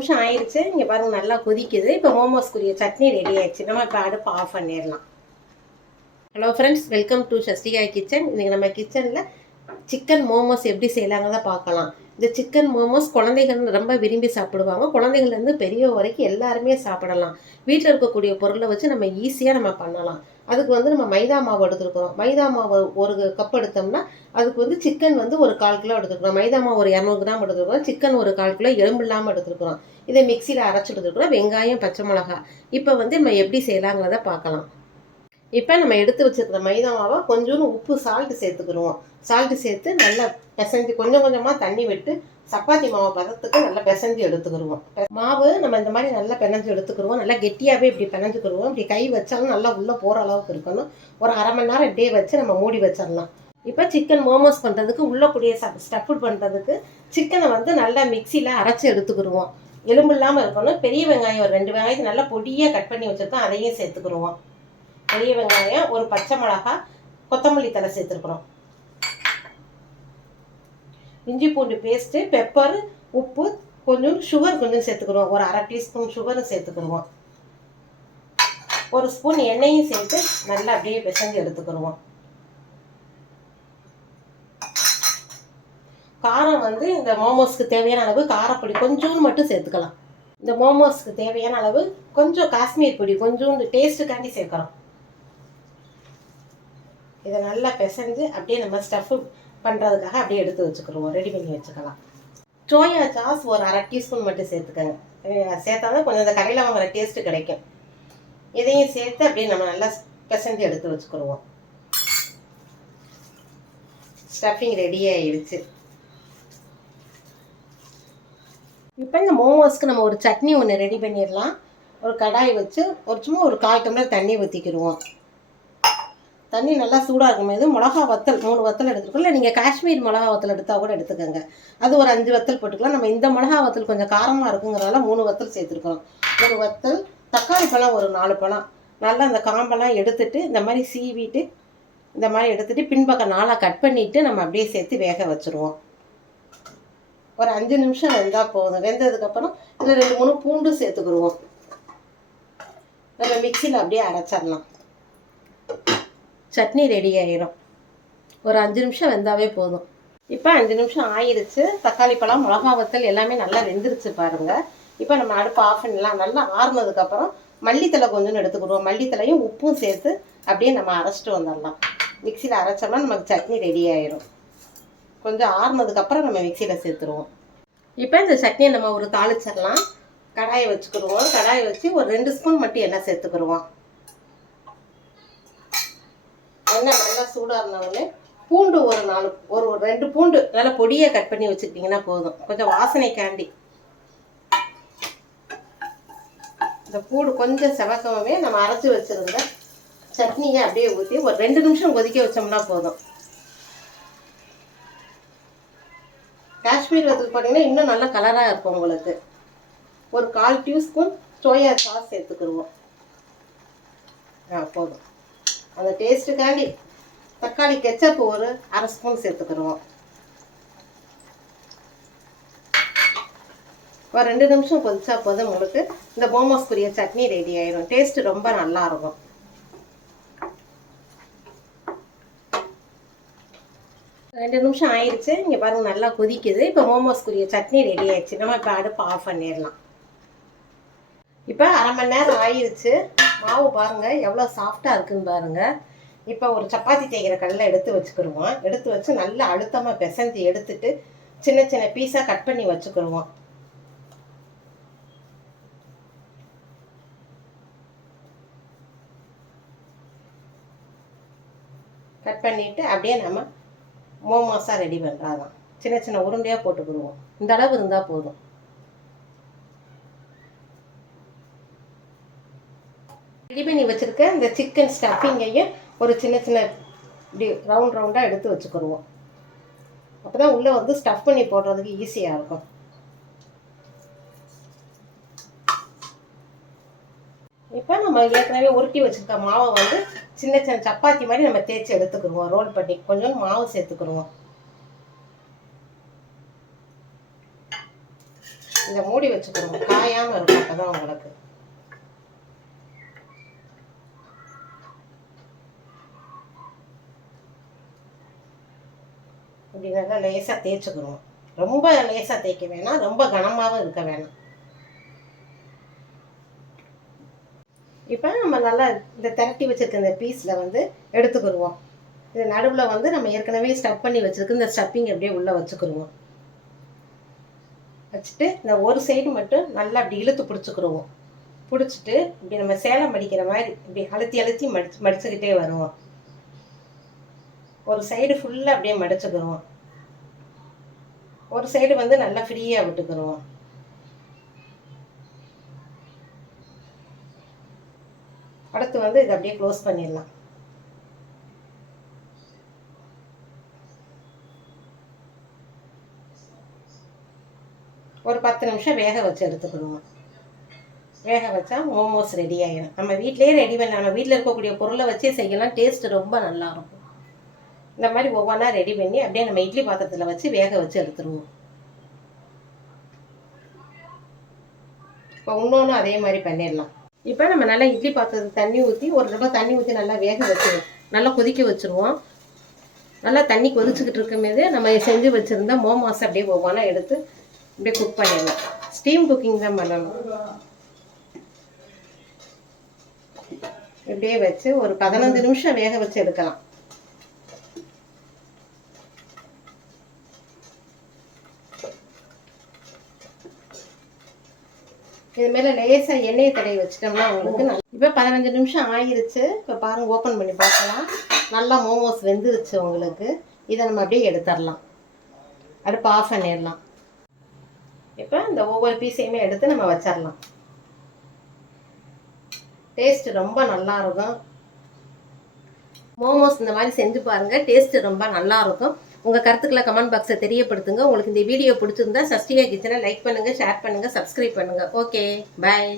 நிமிஷம் ஆயிடுச்சு. இங்கே பாருங்கள் நல்லா கொதிக்குது. இப்போ மோமோஸ்க்குரிய சட்னி ரெடி ஆயிடுச்சு. நம்ம இப்போ அடுப்பு ஆஃப் பண்ணிடலாம். Hello friends, welcome to Shastika kitchen. இன்றைக்கி நம்ம கிச்சனில் சிக்கன் மோமோஸ் எப்படி செய்யலாங்க தான் பார்க்கலாம். இந்த சிக்கன் மோமோஸ் குழந்தைகள் ரொம்ப விரும்பி சாப்பிடுவாங்க. குழந்தைகள்லேருந்து பெரியவங்க வரைக்கும் எல்லாருமே சாப்பிடலாம். வீட்டில் இருக்கக்கூடிய பொருளை வச்சு நம்ம ஈஸியாக நம்ம பண்ணலாம். அதுக்கு நம்ம மைதா மாவு எடுத்துருக்குறோம். மைதா மாவு ஒரு கப் எடுத்தோம்னா அதுக்கு சிக்கன் ஒரு 1/4 கிலோ எடுத்துருக்குறோம். மைதா மாவு ஒரு 200 கிராம் எடுத்துருக்குறோம். சிக்கன் ஒரு 1/4 கிலோ எலும்பு இல்லாமல் எடுத்துருக்குறோம். இதை மிக்சியில் அரைச்சி எடுத்துருக்குறோம். வெங்காயம், பச்சை மிளகா. இப்போ நம்ம எப்படி செய்யலாங்கிறத பார்க்கலாம். இப்போ நம்ம எடுத்து வச்சுருக்கிற மைதா மாவை கொஞ்சோண்டு உப்பு சால்ட்டு சேர்த்துக்கிடுவோம். சால்ட்டு சேர்த்து நல்லா பிசைஞ்சு கொஞ்சம் கொஞ்சமாக தண்ணி விட்டு சப்பாத்தி மாவு பதத்துக்கு நல்லா பிசைஞ்சு எடுத்துக்கிடுவோம். மாவு நம்ம இந்த மாதிரி நல்லா பிணைஞ்சு எடுத்துக்கிடுவோம். நல்லா கெட்டியாகவே இப்படி பிணைஞ்சுக்கிடுவோம். இப்படி கை வச்சாலும் நல்லா உள்ளே போகிற அளவுக்கு இருக்கணும். ஒரு அரை மணி நேரம் இப்படியே வச்சு நம்ம மூடி வச்சிடலாம். இப்போ சிக்கன் மோமோஸ் பண்ணுறதுக்கு உள்ளக்கூடிய ஸ்டஃப் பண்ணுறதுக்கு சிக்கனை நல்லா மிக்சியில் அரைச்சி எடுத்துக்கிடுவோம். எலும்பு இல்லாமல் இருக்கணும். பெரிய வெங்காயம் ஒரு 2 வெங்காயத்தை நல்லா பொடியாக கட் பண்ணி வச்சுருக்கோம். அதையும் சேர்த்துக்கிடுவோம். பெரிய வெங்காயம், ஒரு பச்சை மிளகா, கொத்தமல்லி தழை சேர்த்துருக்குறோம். இஞ்சி பூண்டு பேஸ்ட்டு, பெப்பர், உப்பு, கொஞ்சம் சுகர் கொஞ்சம் சேர்த்துக்கிறோம். ஒரு 1/2 டீஸ்பூன் சுகரும் சேர்த்துக்கிடுவோம். ஒரு ஸ்பூன் எண்ணெயும் சேர்த்து நல்லா அப்படியே பிசைஞ்சு எடுத்துக்கிடுவோம். காரம் இந்த மோமோஸ்க்கு தேவையான அளவு காரப்பொடி கொஞ்சோண்டு மட்டும் சேர்த்துக்கலாம். இந்த மோமோஸ்க்கு தேவையான அளவு கொஞ்சம் காஷ்மீர் பொடி கொஞ்சோண்டு டேஸ்ட்டுக்காண்டி சேர்க்குறோம். இதை நல்லா பிசைஞ்சு அப்படியே நம்ம ஸ்டஃப் பண்ணுறதுக்காக அப்படியே எடுத்து வச்சுக்கிடுவோம். ரெடி பண்ணி வச்சுக்கலாம். சோயா சாஸ் ஒரு 1/2 டீஸ்பூன் மட்டும் சேர்த்துக்கோங்க. சேர்த்தாதான் கொஞ்சம் இந்த கடையில் வாங்குற டேஸ்ட்டு கிடைக்கும். இதையும் சேர்த்து அப்படியே நம்ம நல்லா பிசைஞ்சு எடுத்து வச்சுக்கிடுவோம். ஸ்டஃபிங் ரெடி ஆகிடுச்சு. இப்போ இந்த மோமோஸ்க்கு நம்ம ஒரு சட்னி ஒன்று ரெடி பண்ணிடலாம். ஒரு கடாய் வச்சு சும்மா ஒரு 1/4 டம்ளர் தண்ணி ஊற்றிக்கிடுவோம். தண்ணி நல்லா சூடாக இருக்கும்போது மிளகா வத்தல் 3 வத்தல் எடுத்துக்கலாம். இல்லை நீங்கள் காஷ்மீர் மிளகா வத்தல் எடுத்தால் கூட எடுத்துக்கோங்க. அது ஒரு 5 வத்தல் போட்டுக்கலாம். நம்ம இந்த மிளகா வத்தல் கொஞ்சம் காரமாக இருக்குங்கிறனால 3 வத்தல் சேர்த்துருக்கோம். 1 வத்தல், தக்காளி பழம் ஒரு 4 பழம் நல்லா அந்த காம்பெல்லாம் எடுத்துட்டு இந்த மாதிரி சீவிட்டு இந்த மாதிரி எடுத்துகிட்டு பின்பக்கம் 4 கட் பண்ணிவிட்டு நம்ம அப்படியே சேர்த்து வேக வச்சுருவோம். ஒரு 5 நிமிஷம் வெந்தால் போதும். வெந்ததுக்கப்புறம் இதில் 2 3 பூண்டு சேர்த்துக்கிடுவோம். நம்ம மிக்சியில் அப்படியே அரைச்சிடலாம். சட்னி ரெடி ஆகிடும். ஒரு 5 நிமிஷம் வெந்தாவே போதும். இப்போ 5 நிமிஷம் ஆயிடுச்சு. தக்காளி பழம், மிளகா வத்தல் எல்லாமே நல்லா வெந்துருச்சு பாருங்கள். இப்போ நம்ம அடுப்பு ஆஃப் பண்ணலாம். நல்லா ஆறுனதுக்கப்புறம் மல்லித்தலை கொஞ்சம் எடுத்துக்கிடுவோம். மல்லித்தலையும் உப்பும் சேர்த்து அப்படியே நம்ம அரைச்சிட்டு வந்துடலாம். மிக்சியில் அரைச்சோம்னா நமக்கு சட்னி ரெடி ஆகிடும். கொஞ்சம் ஆறுனதுக்கப்புறம் நம்ம மிக்சியில் சேர்த்துருவோம். இப்போ இந்த சட்னியை நம்ம ஒரு தாளிச்சிடலாம். கடாயை வச்சுக்கிடுவோம். கடாயை வச்சு ஒரு 2 ஸ்பூன் மட்டும் எண்ணெய் சேர்த்துக்கிடுவோம். எண்ணெய் நல்லா சூடாக இருந்தவொடனே பூண்டு ஒரு 2 பூண்டு நல்லா பொடியாக கட் பண்ணி வச்சுக்கிட்டிங்கன்னா போதும். கொஞ்சம் வாசனைக்காண்டி இந்த பூண்டு கொஞ்சம் செவக்கவே நம்ம அரைச்சி வச்சுருந்த சட்னியை அப்படியே ஊற்றி ஒரு 2 நிமிஷம் கொதிக்க வச்சோம்னா போதும். காஷ்மீர் வத்தல் போட்டிங்கன்னா இன்னும் நல்லா கலராக இருக்கும் உங்களுக்கு. ஒரு 1/4 டீஸ்பூன் சோயா சாஸ் சேர்த்துக்கிடுவோம். போதும். அந்த டேஸ்ட்டுக்காண்டி தக்காளி கெச்சப் ஒரு 1/2 ஸ்பூன் சேர்த்துக்கிடுவோம். ஒரு 2 நிமிஷம் கொதிச்சா போதும். உங்களுக்கு இந்த மோமோஸ்க்குரிய சட்னி ரெடி ஆயிடும். டேஸ்ட்டு ரொம்ப நல்லா இருக்கும். ரெண்டு நிமிஷம் ஆயிடுச்சு. இங்கே பாருங்கள் நல்லா கொதிக்குது. இப்போ மோமோஸ்க்குரிய சட்னி ரெடி ஆயிடுச்சு. நம்ம இப்போ அடுப்பு ஆஃப் பண்ணிடலாம். இப்போ அரை மணி நேரம் ஆயிடுச்சு. மாவு பாருங்கள் எவ்வளோ சாஃப்டாக இருக்குதுன்னு பாருங்கள். இப்போ ஒரு சப்பாத்தி தேய்க்கிற கல்லில் எடுத்து வச்சுக்கிடுவோம். எடுத்து வச்சு நல்லா அழுத்தமாக பிசைஞ்சு எடுத்துட்டு சின்ன சின்ன பீஸாக கட் பண்ணி வச்சுக்கிடுவோம். கட் பண்ணிவிட்டு அப்படியே நம்ம மோமோஸாக ரெடி பண்ணுறாதான். சின்ன சின்ன உருண்டையாக போட்டுக்கிடுவோம். இந்த அளவு இருந்தால் போதும். ரெடி பண்ணி வச்சுருக்க இந்த சிக்கன் ஸ்டஃபிங்கையும் ஒரு சின்ன சின்ன இப்படி ரவுண்டாக எடுத்து வச்சுக்கிடுவோம். அப்போ தான் உள்ளே ஸ்டஃப் பண்ணி போடுறதுக்கு ஈஸியாக இருக்கும். இப்போ நம்ம ஏற்கனவே உருட்டி வச்சுருக்க மாவை சின்ன சின்ன சப்பாத்தி மாதிரி நம்ம தேய்ச்சி எடுத்துக்கிடுவோம். ரோல் பண்ணி கொஞ்சம் மாவு சேர்த்துக்கிடுவோம். இதை மூடி வச்சுக்கணும், காயாமல் இருக்கும். அப்போ தான் உங்களுக்கு இப்படி நல்லா லேசாக தேய்ச்சிக்கணும். ரொம்ப லேசாக தேய்க்க வேணாம், ரொம்ப கனமாகவும் இருக்க வேணாம். இப்போ நம்ம நல்லா இந்த திரட்டி வச்சுருக்க இந்த பீஸில் வந்து எடுத்துக்கிடுவோம். இது நடுவில் வந்து நம்ம ஏற்கனவே ஸ்டப் பண்ணி வச்சுருக்கு இந்த ஸ்டப்பிங் அப்படியே உள்ளே வச்சுக்கிடுவோம். வச்சுட்டு இந்த ஒரு சைடு மட்டும் நல்லா அப்படி இழுத்து பிடிச்சிக்கிடுவோம். பிடிச்சிட்டு இப்படி நம்ம சேலம் மடிக்கிற மாதிரி இப்படி அழுத்தி அழுத்தி மடிச்சுக்கிட்டே வருவோம். ஒரு சைடு ஃபுல்லாக அப்படியே மடிச்சுக்கிடுவோம். ஒரு சைடு வந்து நல்லா ஃப்ரீயாக விட்டுக்கிடுவோம். அடுத்து வந்து இதை அப்படியே க்ளோஸ் பண்ணிடலாம். ஒரு 10 நிமிஷம் வேக வச்சு எடுத்துக்கிடுவோம். வேக வச்சா மோமோஸ் ரெடி ஆகிடும். நம்ம வீட்டிலேயே ரெடி பண்ணலாம். நம்ம வீட்டில் இருக்கக்கூடிய பொருளை வச்சே செய்யலாம். டேஸ்ட்டு ரொம்ப நல்லாயிருக்கும். இந்த மாதிரி ஒவ்வொன்றா ரெடி பண்ணி அப்படியே நம்ம இட்லி பாத்திரத்தில் வச்சு வேக வச்சு எடுத்துருவோம். இப்போ இன்னொன்று அதே மாதிரி பண்ணிடலாம். இப்போ நம்ம நல்லா இட்லி பாத்திரத்தில் தண்ணி ஊற்றி ஒரு டப்பா தண்ணி ஊற்றி நல்லா வேக வச்சுருவோம். நல்லா கொதிக்க வச்சுருவோம். நல்லா தண்ணி கொதிச்சுக்கிட்டு இருக்கும்போது நம்ம செஞ்சு வச்சுருந்தா மோமோஸ் அப்படியே ஒவ்வொன்றா எடுத்து அப்படியே குக் பண்ணிடலாம். ஸ்டீம் குக்கிங் தான் பண்ணணும். இப்படியே வச்சு ஒரு 15 நிமிஷம் வேக வச்சு எடுக்கலாம். இது மேலே லேசாக எண்ணெயை தடவி வச்சிட்டோம்னா உங்களுக்கு இப்போ 15 நிமிஷம் ஆகிருச்சு. இப்போ பாருங்கள், ஓப்பன் பண்ணி பார்க்கலாம். நல்லா மோமோஸ் வெந்துருச்சு உங்களுக்கு. இதை நம்ம அப்படியே எடுத்துடலாம். அடுப்பு ஆஃப் பண்ணிடலாம். இப்போ இந்த ஒவ்வொரு பீஸையுமே எடுத்து நம்ம வச்சிடலாம். டேஸ்ட்டு ரொம்ப நல்லாயிருக்கும். மோமோஸ் இந்த மாதிரி செஞ்சு பாருங்கள். டேஸ்ட்டு ரொம்ப நல்லாயிருக்கும். உங்கள் கருத்துக்களை கமெண்ட் பாக்ஸில் தெரியப்படுத்துங்க. உங்களுக்கு இந்த வீடியோ பிடிச்சிருந்தா சஷ்டிகா கிச்சனை லைக் பண்ணுங்கள், ஷேர் பண்ணுங்கள், சப்ஸ்கிரைப் பண்ணுங்கள். ஓகே, பாய்.